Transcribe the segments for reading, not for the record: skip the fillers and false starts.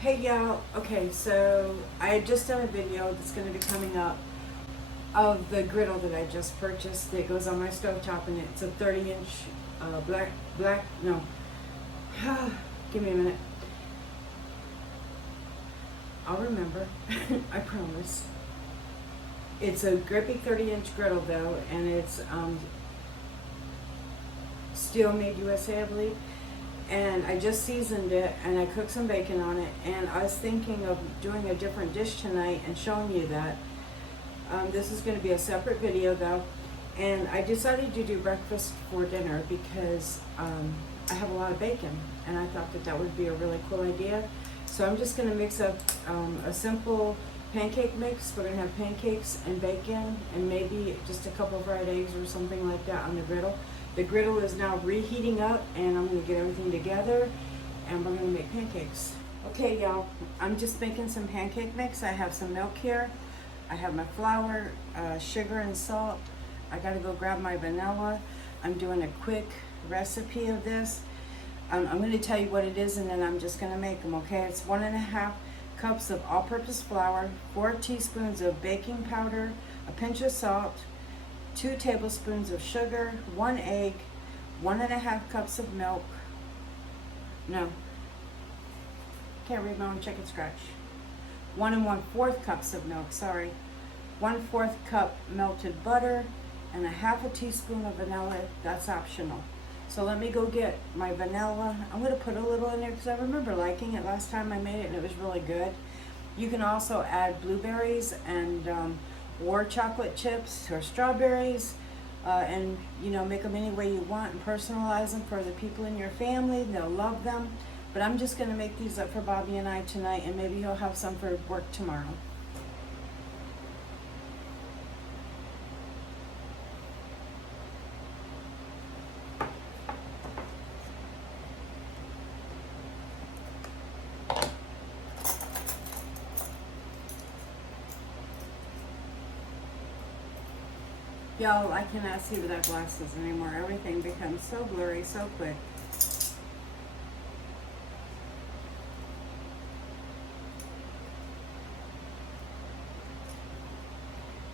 Hey y'all, okay, so I had just done a video that's going to be coming up of the griddle that I just purchased. It goes on my stovetop and it's a 30-inch no, give me a minute. I'll remember, I promise. It's a grippy 30-inch griddle though, and it's Steel Made USA, I believe. And I just seasoned it and I cooked some bacon on it, and I was thinking of doing a different dish tonight and showing you that. This is going to be a separate video though, and I decided to do breakfast for dinner because I have a lot of bacon and I thought that that would be a really cool idea. So I'm just going to mix up a simple pancake mix. We're going to have pancakes and bacon and maybe just a couple of fried eggs or something like that on the griddle. The griddle is now reheating up and I'm going to get everything together and we're going to make pancakes. Okay y'all, I'm just making some pancake mix. I have some milk here. I have my flour, sugar and salt. I got to go grab my vanilla. I'm doing a quick recipe of this. I'm going to tell you what it is and then I'm just going to make them, okay? It's 1.5 cups of all-purpose flour, 4 teaspoons of baking powder, a pinch of salt, 2 tablespoons of sugar, 1 egg, 1.5 cups of milk. No, can't read my own chicken scratch. 1 1/4 cups of milk, sorry. 1/4 cup melted butter, and 1/2 teaspoon of vanilla. That's optional. So let me go get my vanilla. I'm going to put a little in there because I remember liking it last time I made it and it was really good. You can also add blueberries and or chocolate chips or strawberries, and you know, make them any way you want and personalize them for the people in your family. They'll love them. But I'm just going to make these up for Bobby and I tonight, and maybe he'll have some for work tomorrow. Y'all, I cannot see without glasses anymore. Everything becomes so blurry so quick.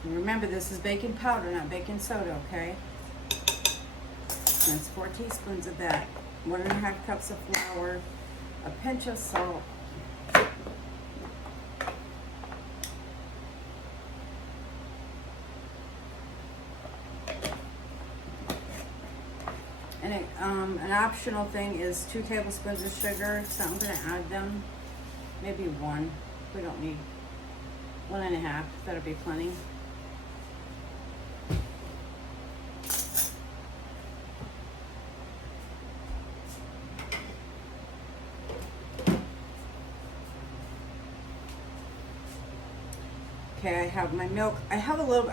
And remember, this is baking powder, not baking soda, okay? That's 4 teaspoons of that. 1.5 cups of flour, a pinch of salt, and an optional thing is 2 tablespoons of sugar. So I'm going to add them, maybe 1. We don't need 1.5. That'll be plenty. Okay, I have my milk. I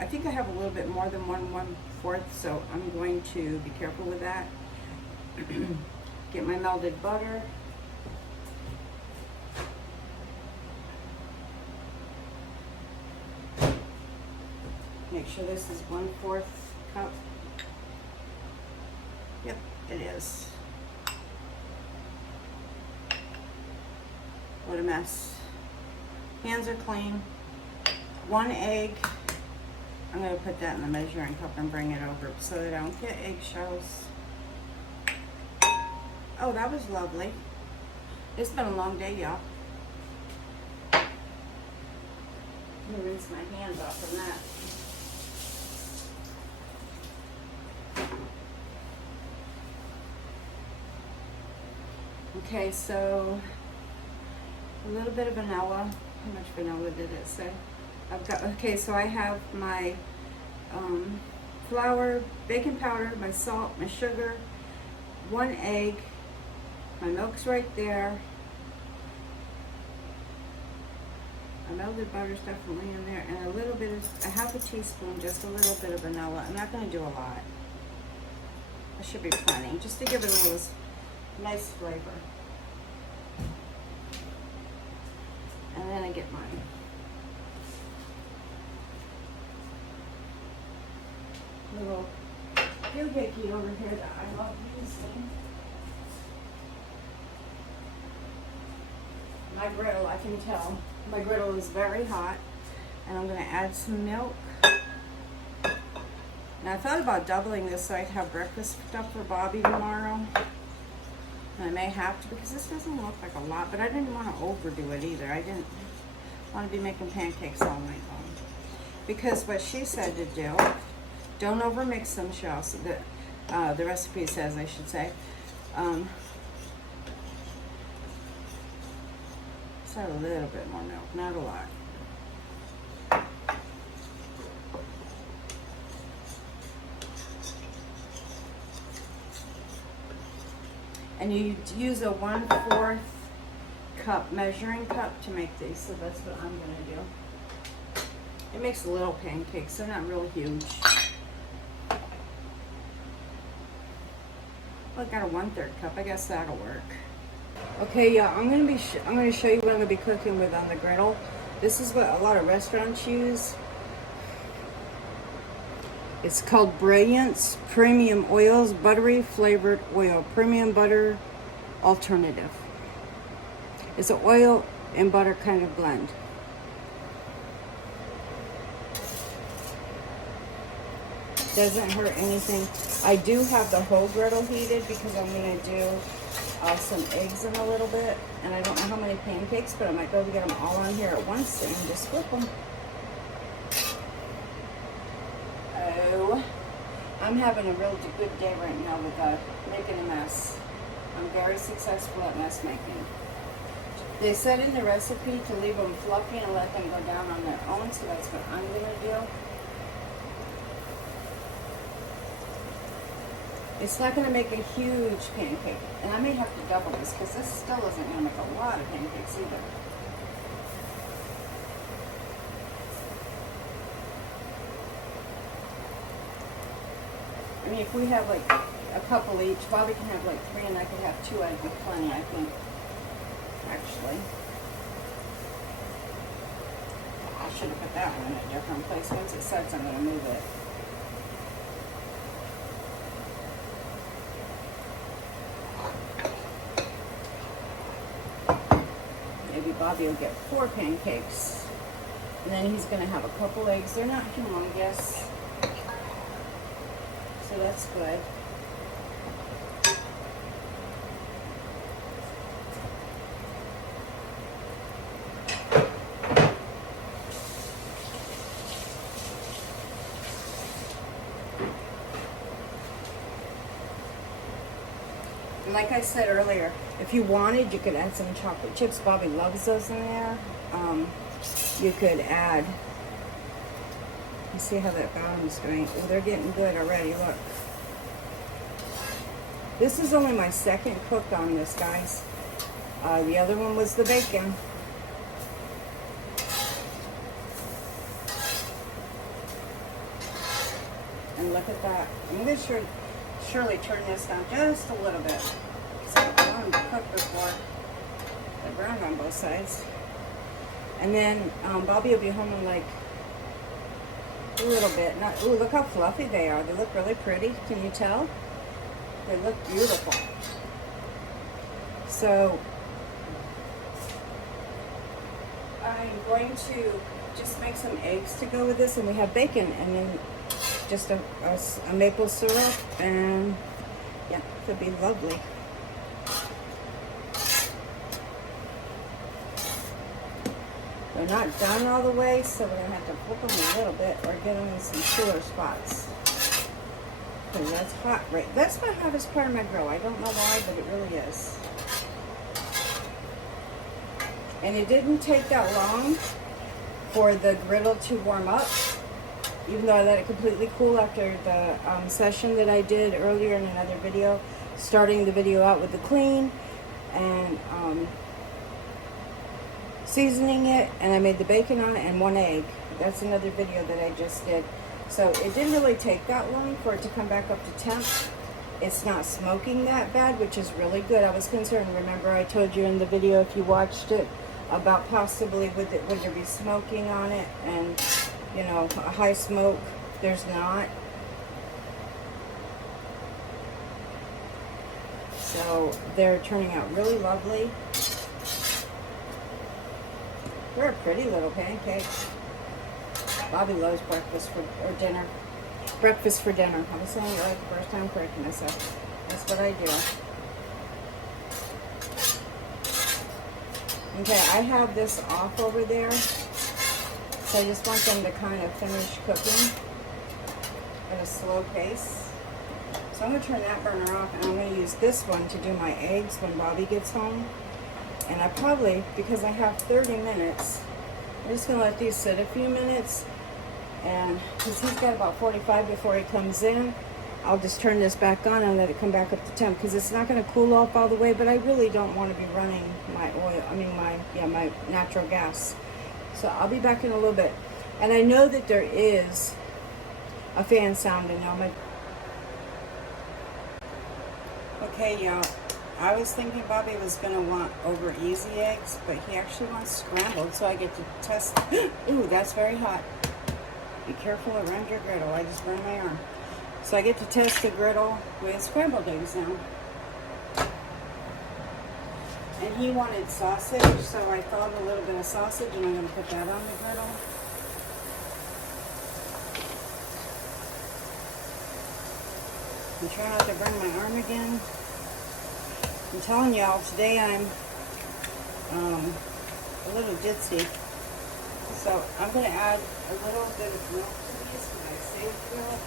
think I have a little bit more than 1/4, so I'm going to be careful with that. Get my melted butter. Make sure this is 1/4 cup. Yep, it is. What a mess. Hands are clean. 1 egg. I'm going to put that in the measuring cup and bring it over so that I don't get eggshells. Oh, that was lovely. It's been a long day, y'all. Let me rinse my hands off from that. Okay, so a little bit of vanilla. How much vanilla did it say? Okay, so I have my flour, baking powder, my salt, my sugar, 1 egg, my milk's right there, my melted butter's definitely in there, and a little bit of, 1/2 teaspoon, just a little bit of vanilla. I'm not going to do a lot. That should be plenty, just to give it a little nice flavor. And then I get mine. Little doohickey over here that I love using. my griddle, I can tell. My griddle is very hot. And I'm going to add some milk. Now I thought about doubling this so I could have breakfast stuff for Bobby tomorrow. And I may have to because this doesn't look like a lot, but I didn't want to overdo it either. I didn't want to be making pancakes all night long. Because what she said to do, don't overmix them, she also, the recipe says, I should say. Just add a little bit more milk, not a lot. And you use a 1/4 cup measuring cup to make these, so that's what I'm gonna do. It makes little pancakes, they're not real huge. Well, I got a 1/3 cup, I guess that'll work. Okay, yeah, I'm gonna show you what I'm gonna be cooking with on the griddle. This is what a lot of restaurants use. It's called Brilliance Premium Oils, Buttery Flavored Oil, Premium Butter Alternative. It's an oil and butter kind of blend. Doesn't hurt anything. I do have the whole griddle heated because I'm going to do some eggs in a little bit. And I don't know how many pancakes, but I might be able to get them all on here at once and just flip them. I'm having a real good day right now with making a mess. I'm very successful at mess making. They said in the recipe to leave them fluffy and let them go down on their own, so that's what I'm going to do. It's not going to make a huge pancake, and I may have to double this because this still isn't going to make a lot of pancakes either. I mean, if we have like a couple each, Bobby can have like 3 and I could have 2. I'd be plenty, I think, actually. I should have put that one in a different place. Once it sets, I'm going to move it. Maybe Bobby will get 4 pancakes. And then he's going to have a couple eggs. They're not humongous. So that's good. And like I said earlier, if you wanted, you could add some chocolate chips. Bobby loves those in there. You could add, you see how that bottom's doing. Oh, they're getting good already, look. This is only my second cook on this, guys. The other one was the bacon. And look at that. I'm going to surely turn this down just a little bit. So I wanted to cook before they're browned on both sides. And then Bobby will be home in like a little bit. Not, ooh, look how fluffy they are. They look really pretty. Can you tell? They look beautiful. So I'm going to just make some eggs to go with this, and we have bacon, and then just a maple syrup, and yeah, it'll be lovely. They're not done all the way, so we're going to have to flip them a little bit or get them in some cooler spots. Because that's hot, right? That's my hottest part of my grill. I don't know why, but it really is. And it didn't take that long for the griddle to warm up, even though I let it completely cool after the session that I did earlier in another video, starting the video out with the clean and seasoning it, and I made the bacon on it and 1 egg. That's another video that I just did. So it didn't really take that long for it to come back up to temp. It's not smoking that bad, which is really good. I was concerned, remember I told you in the video, if you watched it, about possibly would there be smoking on it, and you know, a high smoke. There's not. So they're turning out really lovely. They're a pretty little pancake. Bobby loves breakfast or dinner. Breakfast for dinner. I was saying it right the first time correcting myself. That's what I do. Okay, I have this off over there. So I just want them to kind of finish cooking at a slow pace. So I'm going to turn that burner off, and I'm going to use this one to do my eggs when Bobby gets home. And I probably, because I have 30 minutes, I'm just going to let these sit a few minutes. And because he's got about 45 before he comes in, I'll just turn this back on and let it come back up to temp, because it's not going to cool off all the way, but I really don't want to be running my oil, my natural gas. So I'll be back in a little bit. And I know that there is a fan sound in there. Okay, y'all. I was thinking Bobby was going to want over easy eggs, but he actually wants scrambled, so I get to test. Ooh, that's very hot. Be careful around your griddle. I just burned my arm. So I get to test the griddle with scrambled eggs now. And he wanted sausage, so I thawed a little bit of sausage, and I'm going to put that on the griddle. And try not to burn my arm again. I'm telling y'all, today I'm a little ditzy. So I'm going to add a little bit of milk to these when I save milk.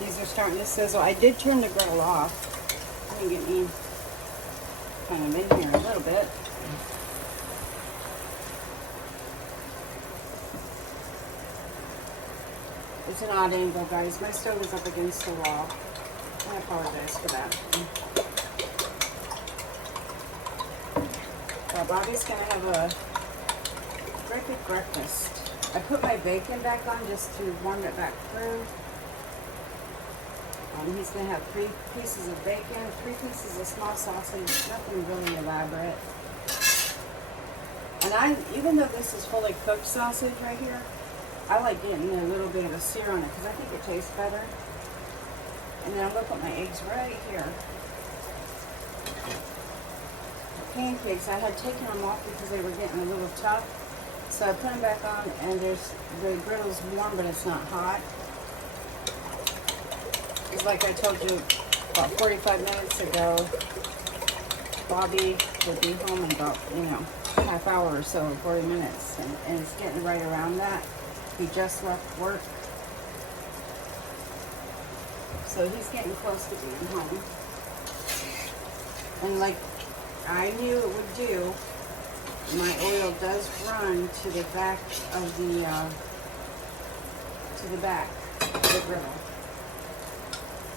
These are starting to sizzle. I did turn the griddle off. Let me get me kind of in here a little bit. It's an odd angle, guys. My stove is up against the wall. I apologize for that. Well, Bobby's going to have a great big breakfast. I put my bacon back on just to warm it back through. He's going to have 3 pieces of bacon, 3 pieces of small sausage, nothing really elaborate. And even though this is fully cooked sausage right here, I like getting a little bit of a sear on it because I think it tastes better. And then I'm going to put my eggs right here. The pancakes, I had taken them off because they were getting a little tough. So I put them back on, and the griddle's warm, but it's not hot. It's like I told you about 45 minutes ago, Bobby would be home in about, half hour or so, 40 minutes. And it's getting right around that. He just left work. So he's getting close to being home. And like I knew it would do, my oil does run to the back of the griddle.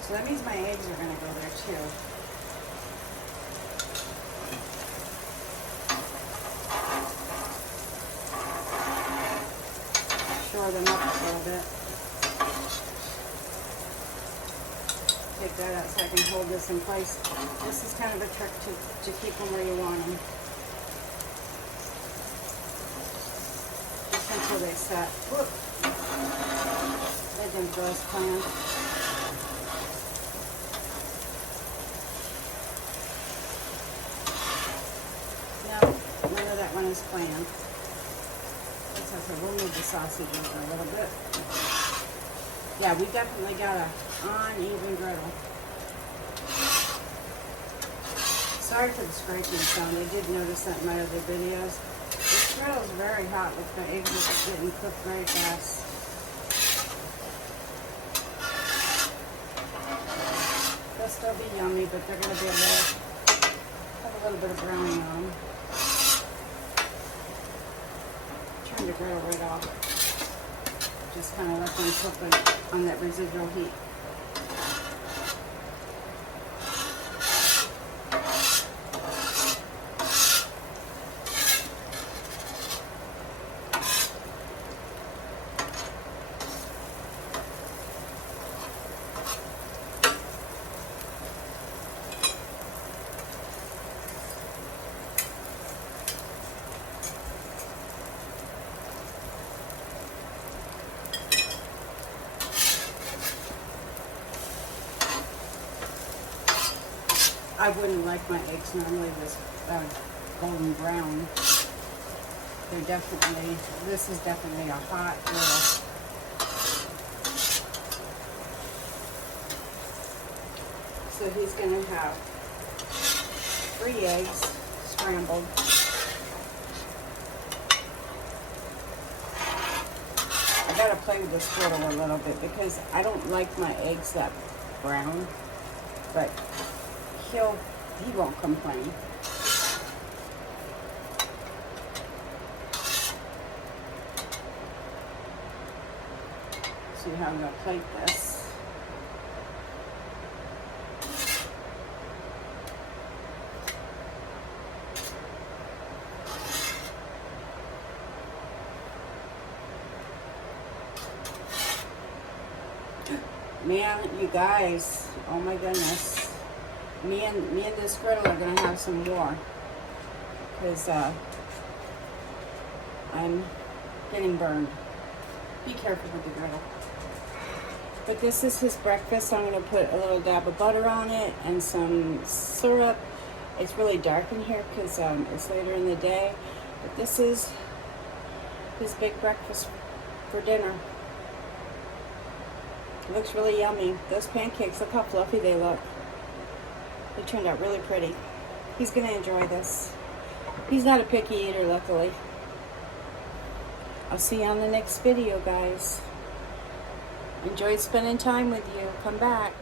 So that means my eggs are going to go there too. Shore them up a little bit. Take that out so I can hold this in place. This is kind of a trick to keep them where you want them. Just until they set. Whoop. That didn't go as planned. None of that one is planned. So we'll move the sausage over a little bit. Yeah, we definitely got an uneven griddle. Sorry for the scraping sound. I did notice that in my other videos. This griddle is very hot. Look, my eggs are getting cooked very fast. They'll still be yummy, but they're going to be have a little bit of browning on them. Turn the griddle right off. Just kind of let them cook on that residual heat. I wouldn't like my eggs normally this golden brown. They're definitely, this is definitely a hot griddle. So he's gonna have 3 eggs scrambled. I gotta play with this griddle a little bit because I don't like my eggs that brown, but he won't complain. See how I'm gonna plate this. Man, you guys, oh my goodness. Me and this griddle are gonna have some war. Because I'm getting burned. Be careful with the griddle. But this is his breakfast. I'm gonna put a little dab of butter on it and some syrup. It's really dark in here because it's later in the day. But this is his big breakfast for dinner. It looks really yummy. Those pancakes, look how fluffy they look. They turned out really pretty. He's gonna enjoy this. He's not a picky eater, luckily. I'll see you on the next video, guys. Enjoyed spending time with you. Come back.